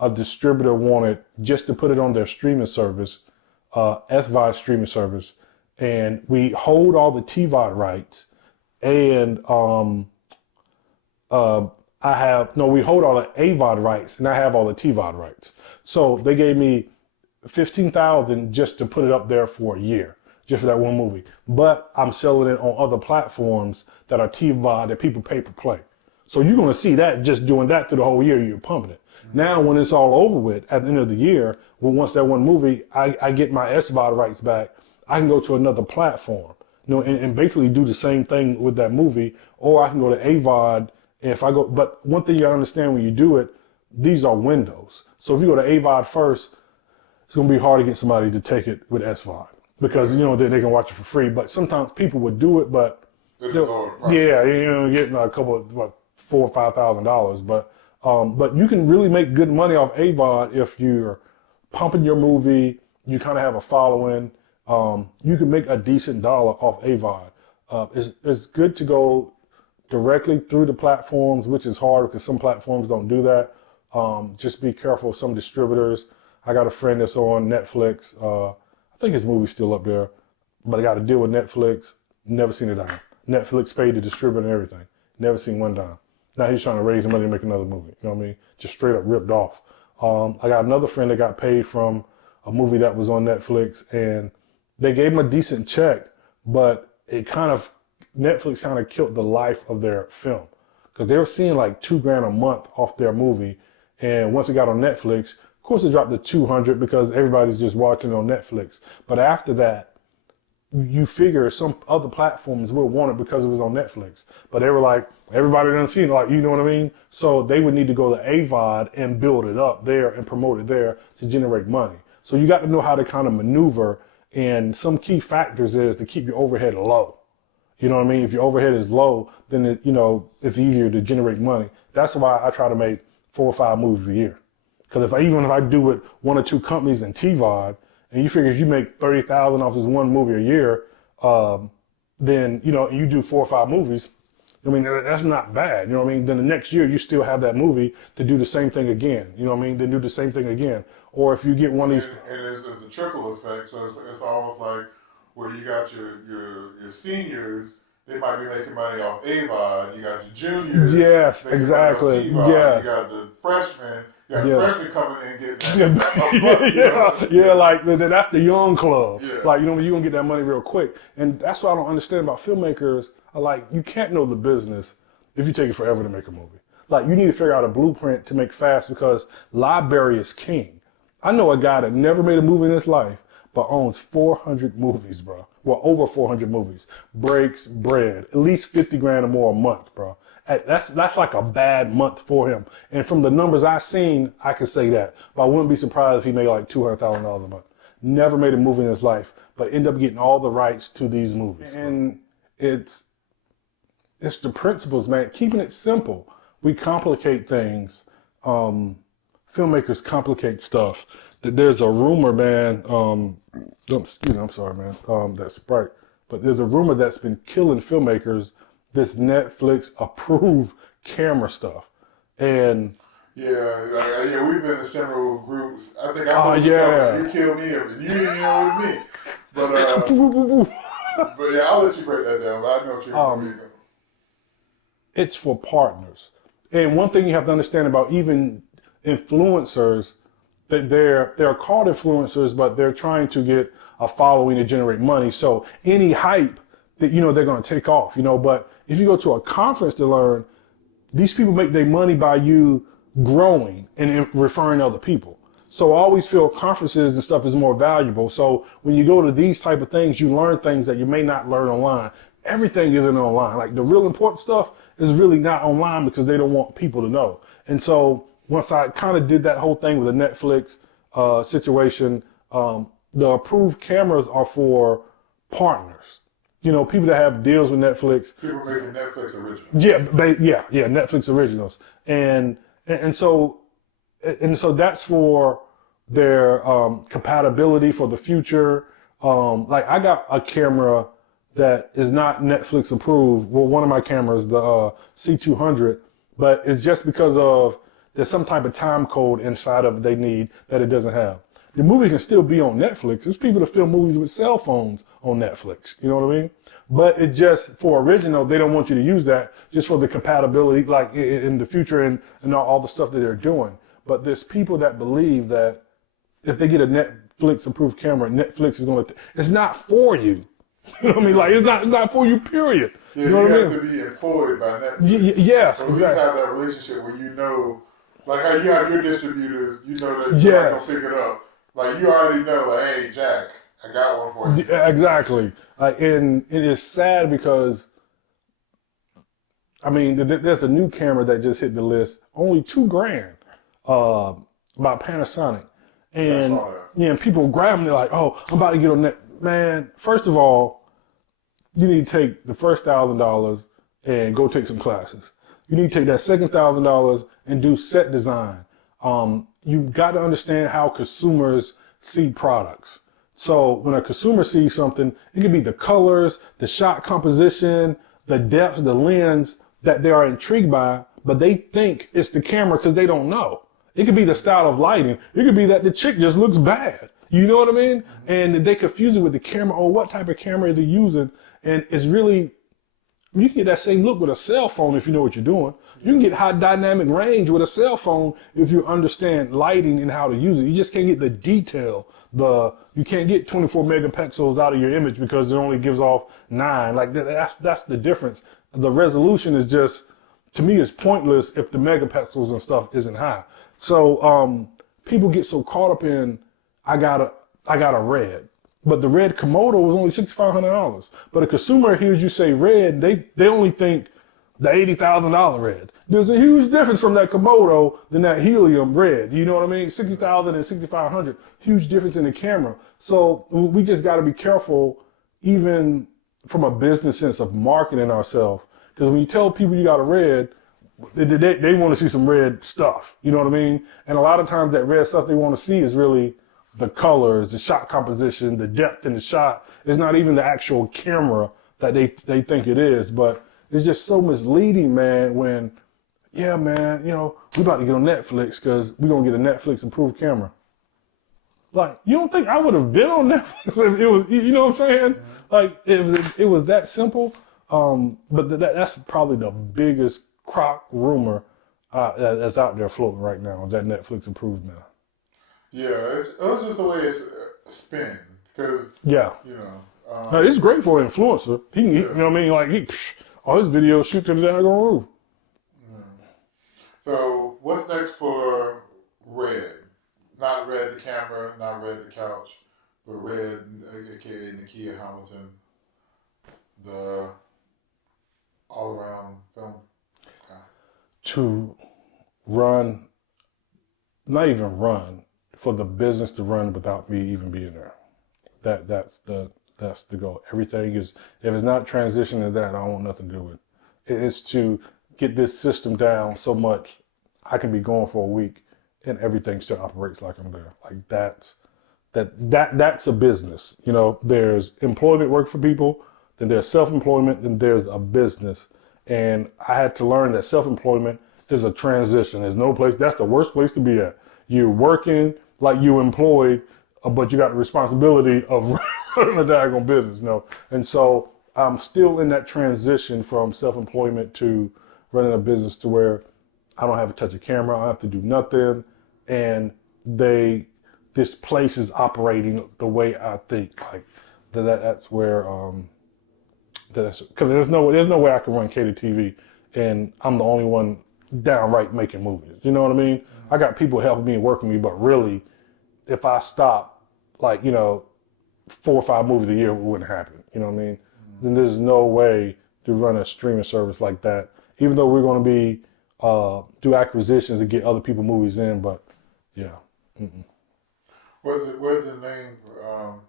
a distributor wanted just to put it on their streaming service, SVOD streaming service, and we hold all the TVOD rights, and we hold all the AVOD rights, and I have all the TVOD rights. So they gave me $15,000 just to put it up there for a year, just for that one movie. But I'm selling it on other platforms that are TVOD that people pay per play. So you're going to see that just doing that through the whole year, you're pumping it. Now, when it's all over with, at the end of the year, once that one movie, I get my SVOD rights back, I can go to another platform, and basically do the same thing with that movie, or I can go to AVOD. But one thing you gotta understand when you do it, these are windows. So if you go to AVOD first, it's gonna be hard to get somebody to take it with SVOD because they can watch it for free. But sometimes people would do it, but getting a couple of $4,000 or $5,000. But you can really make good money off AVOD if you're pumping your movie. You kind of have a following. You can make a decent dollar off AVOD. It's good to go directly through the platforms, which is hard because some platforms don't do that. Just be careful of some distributors. I got a friend that's on Netflix. I think his movie's still up there, but I got to deal with Netflix. Never seen it on. Netflix paid the distributor and everything. Never seen one dime. Now he's trying to raise money to make another movie. You know what I mean? Just straight up ripped off. I got another friend that got paid from a movie that was on Netflix, and they gave him a decent check, but Netflix kind of killed the life of their film, because they were seeing like $2,000 a month off their movie, and once it got on Netflix, of course it dropped to 200 because everybody's just watching it on Netflix. But after that, you figure some other platforms will want it because it was on Netflix. But they were like, everybody doesn't see it, like, you know what I mean? So they would need to go to AVOD and build it up there and promote it there to generate money. So you got to know how to kind of maneuver, and some key factors is to keep your overhead low. You know what I mean? If your overhead is low, then it's easier to generate money. That's why I try to make 4 or 5 movies a year. Because even if I do it 1 or 2 companies in TVOD, and you figure if you make $30,000 off this one movie a year, then, you do 4 or 5 movies. I mean, that's not bad. You know what I mean? Then the next year, you still have that movie to do the same thing again. You know what I mean? Then do the same thing again. Or if you get one of these. And it's a trickle effect. So it's almost like where you got your seniors, they might be making money off AVOD. You got your juniors. Yes, exactly. Yeah. You got the freshmen. Yeah, the freshmen coming in and getting that. Like that's the young club. Yeah. Like, you're gonna get that money real quick. And that's what I don't understand about filmmakers. Like, you can't know the business if you take it forever to make a movie. Like, you need to figure out a blueprint to make fast, because library is king. I know a guy that never made a movie in his life, but owns 400 movies, bro. Well, over 400 movies. Breaks bread. At least $50,000 or more a month, bro. That's like a bad month for him. And from the numbers I've seen, I can say that. But I wouldn't be surprised if he made like $200,000 a month. Never made a movie in his life, but ended up getting all the rights to these movies. And it's the principles, man. Keeping it simple. We complicate things. Filmmakers complicate stuff. There's a rumor, man. Excuse me, I'm sorry, man. That's Sprite. But there's a rumor that's been killing filmmakers. This Netflix approved camera stuff, and we've been in several groups. I think you killed me, and you didn't know it was me. But I'll let you break that down. But I know what you're going to. It's for partners, and one thing you have to understand about even influencers, that they're called influencers, but they're trying to get a following to generate money. So any hype that they're going to take off, but if you go to a conference to learn, these people make their money by you growing and referring other people. So I always feel conferences and stuff is more valuable. So when you go to these type of things, you learn things that you may not learn online. Everything isn't online. Like, the real important stuff is really not online because they don't want people to know. And so once I kind of did that whole thing with the Netflix situation, the approved cameras are for partners. People that have deals with Netflix. People making Netflix originals. Yeah, Netflix originals. And so that's for their compatibility for the future. Like, I got a camera that is not Netflix approved. Well, one of my cameras, the C200, but it's just because of there's some type of time code inside of it they need that it doesn't have. The movie can still be on Netflix. There's people that film movies with cell phones on Netflix. You know what I mean? But it just, for original, they don't want you to use that just for the compatibility, like in the future and all the stuff that they're doing. But there's people that believe that if they get a Netflix approved camera, Netflix is going to, it's not for you. You know what I mean? Like, it's not for you, period. Yeah, you know what I mean? have to be employed by Netflix. Yes, so at exactly. least have that relationship where like how you have your distributors, that you're not going to pick it up. Like, you already know, like, hey, Jack, I got one for you. Exactly. And it is sad because, I mean, there's a new camera that just hit the list, only $2,000, by Panasonic. And people grab them, they're like, oh, I'm about to get on that. Man, first of all, you need to take the first $1,000 and go take some classes. You need to take that second $1,000 and do set design. You got to understand how consumers see products. So when a consumer sees something, it could be the colors, the shot composition, the depth, the lens that they are intrigued by, but they think it's the camera because they don't know. It could be the style of lighting. It could be that the chick just looks bad. You know what I mean? And they confuse it with the camera or what type of camera they're using. And it's really, You can get that same look with a cell phone if you know what you're doing. You can get high dynamic range with a cell phone if you understand lighting and how to use it. You just can't get the detail. You can't get 24 megapixels out of your image because it only gives off 9. Like that's the difference. The resolution is just, to me, is pointless if the megapixels and stuff isn't high. So people get so caught up in, I got a red. But the red Komodo was only $6,500. But a consumer hears you say red, they only think the $80,000 red. There's a huge difference from that Komodo than that helium red. You know what I mean? $60,000 and $6,500. Huge difference in the camera. So we just got to be careful, even from a business sense of marketing ourselves. Because when you tell people you got a red, they want to see some red stuff. You know what I mean? And a lot of times that red stuff they want to see is really the colors, the shot composition, the depth in the shot. It's not even the actual camera that they think it is, but it's just so misleading, man, when, yeah, man, you know, we about to get on Netflix because we're going to get a Netflix approved camera. Like, you don't think I would have been on Netflix if it was, you know what I'm saying? Like, if it was that simple. But that's probably the biggest crock rumor that's out there floating right now, that Netflix approved now. Yeah, it's just the way it's spin. Because, yeah, you know. Now, it's great for an influencer. He can, you know what I mean? Like, all his videos shoot to the daggone roof. So, what's next for Red? Not Red the camera, not Red the couch, but Red, aka Nakia Hamilton, the all-around film guy. To run, not even run, for the business to run without me even being there. That's the goal. Everything is, if it's not transitioning to that, I don't want nothing to do with it. It's to get this system down so much I can be gone for a week and everything still operates like I'm there. Like that's a business. You know, there's employment work for people, then there's self-employment, then there's a business. And I had to learn that self-employment is a transition. There's no place, that's the worst place to be at. You're working like you employed, but you got the responsibility of running a daggone business, you know? And so I'm still in that transition from self-employment to running a business to where I don't have to touch a camera, I don't have to do nothing. And this place is operating the way I think. Like that's where, because there's no way I can run cater TV and I'm the only one downright making movies. You know what I mean? I got people helping me and working with me, but really, if I stop, like, you know, 4 or 5 movies a year, it wouldn't happen. You know what I mean? Then there's no way to run a streaming service like that, even though we're going to be, do acquisitions to get other people movies in, but yeah. Mm-mm. Where's the name come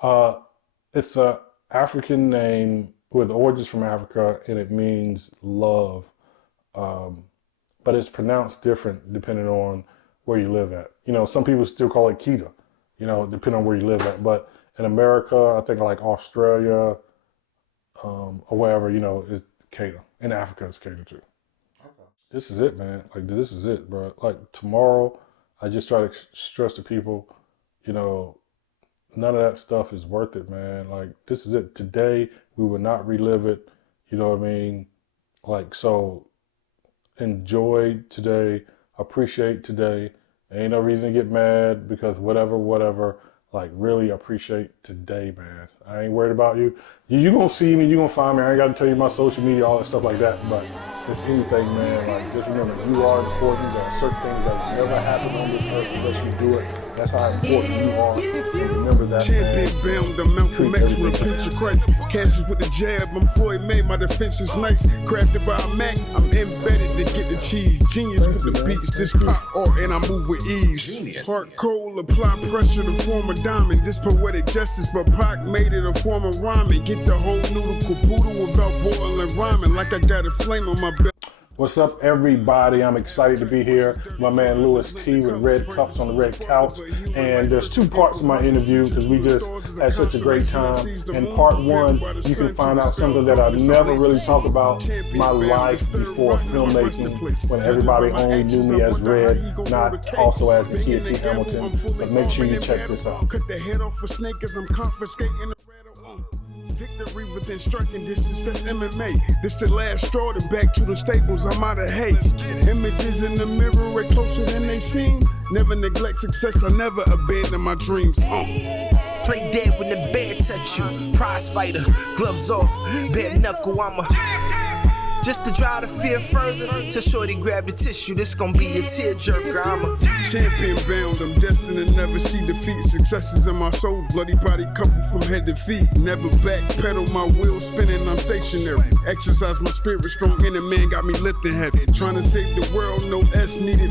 from? It's a African name with origins from Africa, and it means love. But it's pronounced different depending on where you live at. You know, some people still call it Kita, you know, depending on where you live at. But in America, I think like Australia, or wherever, you know, is Kita. In Africa, it's Kita too. Okay. This is it, man. Like, this is it, bro. Like, tomorrow, I just try to stress to people, you know, none of that stuff is worth it, man. Like, this is it. Today, we will not relive it. You know what I mean? Like, so enjoy today, appreciate today. Ain't no reason to get mad because whatever. Like, really appreciate today, man. I ain't worried about you. You gonna see me, you gonna find me. I ain't gotta tell you my social media, all that stuff like that. But if anything, man, like, just remember, you are important. There are certain things that will never happen on this earth unless you do it. That's how important you are. So remember that, man. Champion bound to Malcolm X with a picture Christ. Cashes with the jab, I'm Floyd May, my defense is nice. Crafted by a Mac, I'm embedded to get the cheese. Genius with the beats, this pop art and I move with ease. Heart cold, apply pressure to form a diamond. This poetic justice, but Pac made it a form of rhyming. Get the whole noodle caboodle without boiling rhyming. Like I got a flame on my belly. What's up, everybody? I'm excited to be here. My man Louis T with Red Cups on the Red Couch. And there's 2 parts of my interview because we just had such a great time. In part 1, you can find out something that I never really talked about, my life before filmmaking, when everybody only knew me as Red, not also as Nakia T. Hamilton. But make sure you check this out. Victory within striking distance, that's MMA. This the last straw, then back to the stables, I'm out of hay. Images in the mirror are closer than they seem. Never neglect success, I never abandon my dreams. Play dead when the bear touch you. Prize fighter, gloves off, bare knuckle, just to drive the fear further. Till shorty grab the tissue, this gon' be a tearjerker. I'm a champion bound, I'm destined to never see defeat. Success is in my soul, bloody body covered from head to feet. Never back pedal, my wheels spinning, I'm stationary. Exercise my spirit, strong inner man got me lifting heavy. Trying to save the world, no S needed.